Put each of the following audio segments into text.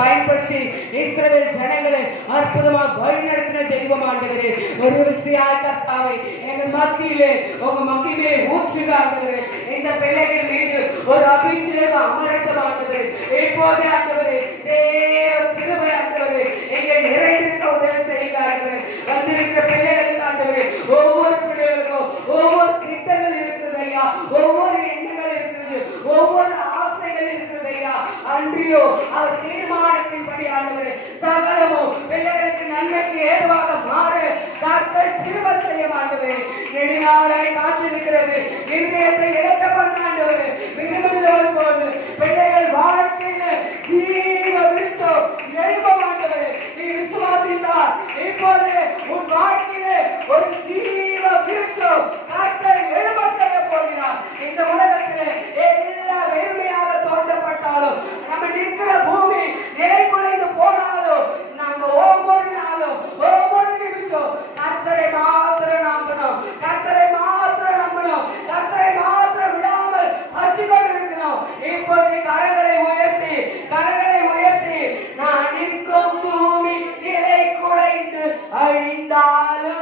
பயன்படுத்தி இஸ்ரவேல் ஜனங்களை அற்புதமாக வழிநடத்தின தெய்வம் ஆண்டவரே. ஒரு விசையாய் கர்த்தாவே எங்கள் மத்தியிலே உங்க மகிமையை ஊற்றுக ஆண்டவரே. இந்த பிள்ளைகள் மீது ஒரு அபிஷேகம் அமரட்டும் ஆண்டவரே. இப்போதே ஆண்டவரே தேவ கிருபை ஆண்டவரே எங்களை நிறைந்திருக்க உதவி செய்யுங்க ஆண்டவரே. வந்திருக்கிற பிள்ளைகளுக்கு ஆண்டவரே ஒவ்வொரு பிள்ளைகளுக்கும் ஒவ்வொரு திட்டங்கள் இருக்கிறது ஐயா, ஒவ்வொரு எண்ணங்கள் இருக்கிறது, ஒவ்வொரு ஆசைகள் இருக்கிறது ஐயா. அன்றியோ அவர் தீர்மானத்தின்படி ஆண்டவரே சகலமும் பிள்ளைகளுக்கு நன்மைக்கு ஏதுவாக மாற கர்த்தர் கிருபை செய்ய ஆண்டவரே. நெடுநாளாய் காத்திருக்கிறது இருதயத்தை இழக்க பண்ண ஆண்டவரே. விடுதலை போது பிள்ளைகள் வாழ்க்கையில ஜீவ விருட்சம் எழுப்ப ஆண்டவரே. நீ விசுவாசித்தால் இப்போது உன் வாழ்க்கையிலே ஒரு ஜீவ விருட்சம் கர்த்தர் எழுப்ப செய்ய போகிறார். இந்த உலகத்திலே எல்லா வெறுமையாக தோன்றப்பட்டாலும் நம்ம நிற்கிற பூமி நிலை குலைந்து போனாலும் நம்ம ஒவ்வொரு நாளும் ஒவ்வொரு நிமிஷம் கர்த்தரை மாத்திரம் நம்பணும், கர்த்தரை மாத்திரம் நம்பணும், கர்த்தரை மாத்திரம் விடாமல் வச்சுக்கொண்டு இருக்கணும். இப்போது கரங்களை உயர்த்தி நான் நிற்கும் பூமி நிலை குலைந்து அழிந்தாலும்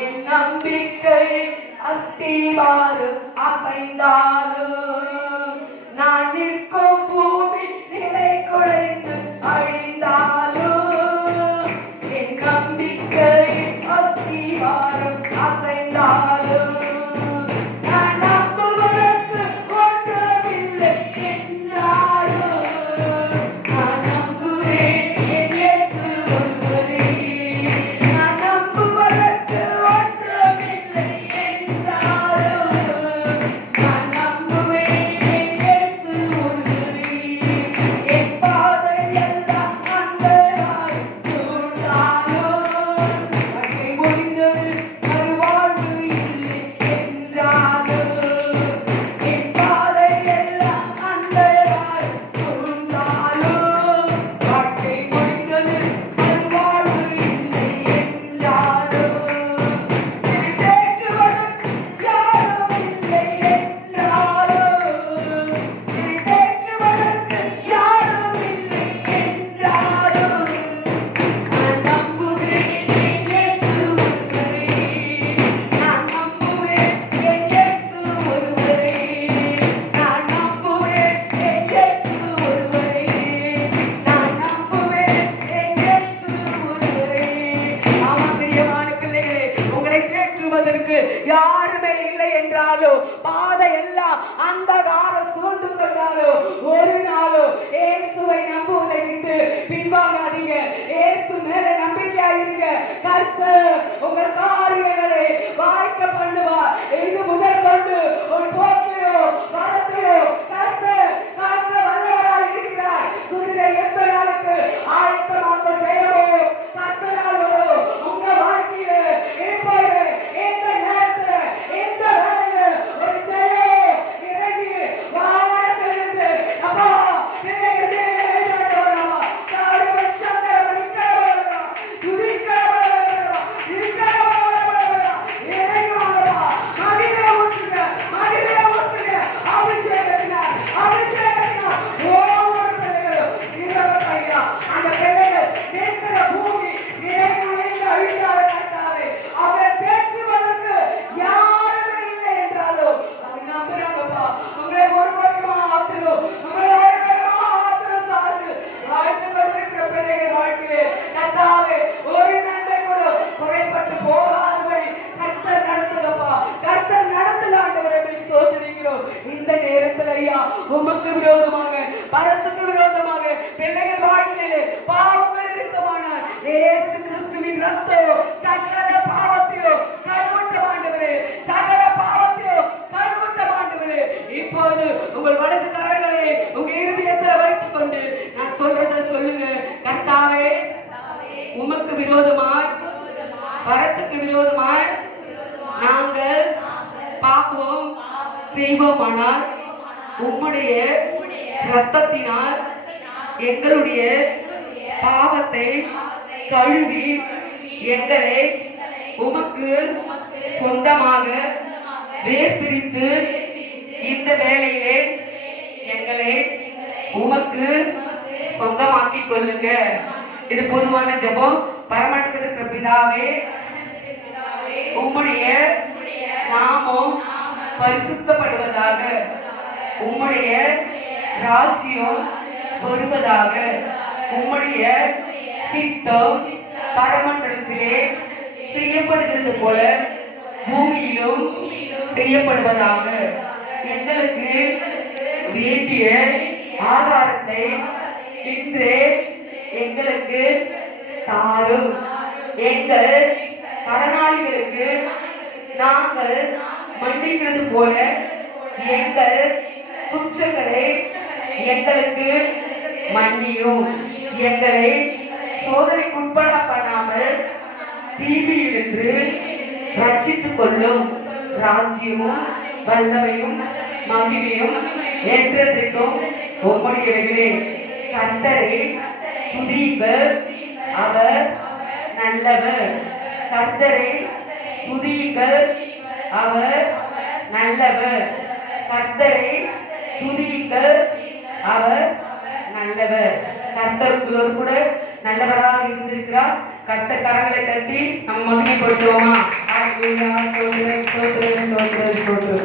என் நம்பிக்கை அஸ்திவாரம் அசைந்தாலும் நான் நிற்கும் பூமி நிலை குலைந்து அழிந்தாலும் என் நம்பிக்கை அஸ்திவாரம் அசைந்தாலும் நான் நம்புவதற்கு ஒன்றுமில்லை என்றாலும் நான் நம்புவேன் என் இயேசு ஒருவரே. நான் நம்புவதற்கு ஒன்றுமில்லை என்றாலும் நான் நம்புவேன் என் இயேசு ஒருவரே. என் பாதை எல்லாம் அந்தகாரம் சூழ்ந்தாலும் வாழ்க்கை முடிந்தது மறுவாழ்வு இல்லை என்றாலும் என் பாதை எல்லாம் அந்தகாரம் சூழ்ந்தாலும் வாழ்க்கை முடிந்தது மறுவாழ்வு இல்லை என்றாலும் தேற்றுவதற்கு யாரும் இல்லை என்றாலும் தேற்றுவதற்கு யாரும் இல்லை என்றாலும் நான் நம்புவேன் என் இயேசு ஒருவரே. நான் நம்புவேன் என் இயேசு ஒருவரே. நான் நம்புவேன் என் இயேசு ஒருவரே. நான் நம்புவேன் என் இயேசு ஒருவரே. ஆமாம் பிரியமான பிள்ளைகளே, உங்களை தேற்றுவதற்கு யாருமே இல்லை என்றாலும் பாதை எல்லாம் அந்தகாரம் சூழ்ந்து கொண்டாலும் ஒரு நாளும் இயேசுவை நம்புவதை விட்டு பின்வாங்காதீங்க. இயேசு மேல நம்பிக்கையாயிருங்க. கர்த்தர் உங்கள் காரியங்களை வாய்க்க பண்ணுவார். இது முதல் கொண்டு ஒரு போக்கிலோ வரத்திலோ கர்த்தர் வல்லவராய் இருக்கிறார். குதிரை எந்த நாளுக்கு ஆயத்தமாக செய்யவோ கர்த்தரால் வரும். உங்க வாழ்க்கையில இப்போது இந்த நேரத்துல இந்த வேலையில ஒரு ஜெயம் இறங்கி வானத்திலிருந்து அப்பா இந்த நேரத்தில் ஐயா உமக்கு விரோதமாக பரத்துக்கு விரோதமாக பிள்ளைகள் வாழ்க்கையிலே பாவங்கள் இருக்குமானால் இயேசு கிறிஸ்துவின் ரத்தம் சகல பாவத்தையோ கழுவட்ட ஆண்டவரே, சகல பாவத்தையோ கழுவட்ட ஆண்டவரே. இப்போது உங்கள் வலது கரங்களை உங்க இருதயத்தில் வைத்துக் கொண்டு நான் சொல்றத சொல்லுங்க. கர்த்தாவே உமக்கு விரோதமாய் பரத்துக்கு விரோதமாய் நாங்கள் பாப்போம் செய்வோமானால் உம்முடைய இரத்தத்தினால் எங்களுடைய பாவத்தை கழுவி எங்களை உமக்கு சொந்தமாக வேர்பிரித்து இந்த வேளையிலே எங்களை உமக்கு சொந்தமாக்கிக் கொள்ளுங்க. இது பொதுவான ஜெபம். பரமண்டலத்தில் இருக்கிற பிதாவே, உம்முடைய நாமம் பரிசுத்தப்படுவதாக, உம்முடைய ராஜ்யம் வருவதாக, உம்முடைய சித்தம் பரமண்டலத்திலே செய்யப்படுகிறது போல பூமியிலும் செய்யப்படுவதாக. எங்களுக்கு வேண்டிய ஆகாரத்தை இன்று எங்களுக்கு தாரும். எங்கள் கடனாளிகளுக்கு நாங்கள் மன்னிக்கிறது போல எங்கள் குற்றங்களை எங்களுக்கு மன்னியும். எங்களை சோதனைக்குட்பட பண்ணாமல் தீமையிலிருந்து ரட்சித்துக் கொள்ளும். ராஜ்யமும் வல்லமையும் மகிமையும் என்றென்றைக்கும் உம்முடையவைகளே. கர்த்தரை துதியுங்கள், அவர் நல்லவர். கர்த்தரை துதியுங்கள், அவர் நல்லவர். கர்த்தரை துதியுங்கள், அவர் நல்லவர். கர்த்தருக்குள்ளோர் கூட நல்லவராக இருந்திருக்கிறார். கர்த்தர் கரங்களை தட்டி நம்ம மகிமைப்படுத்துவோமா? சோதனை சோதனை சோதனை சோதனை.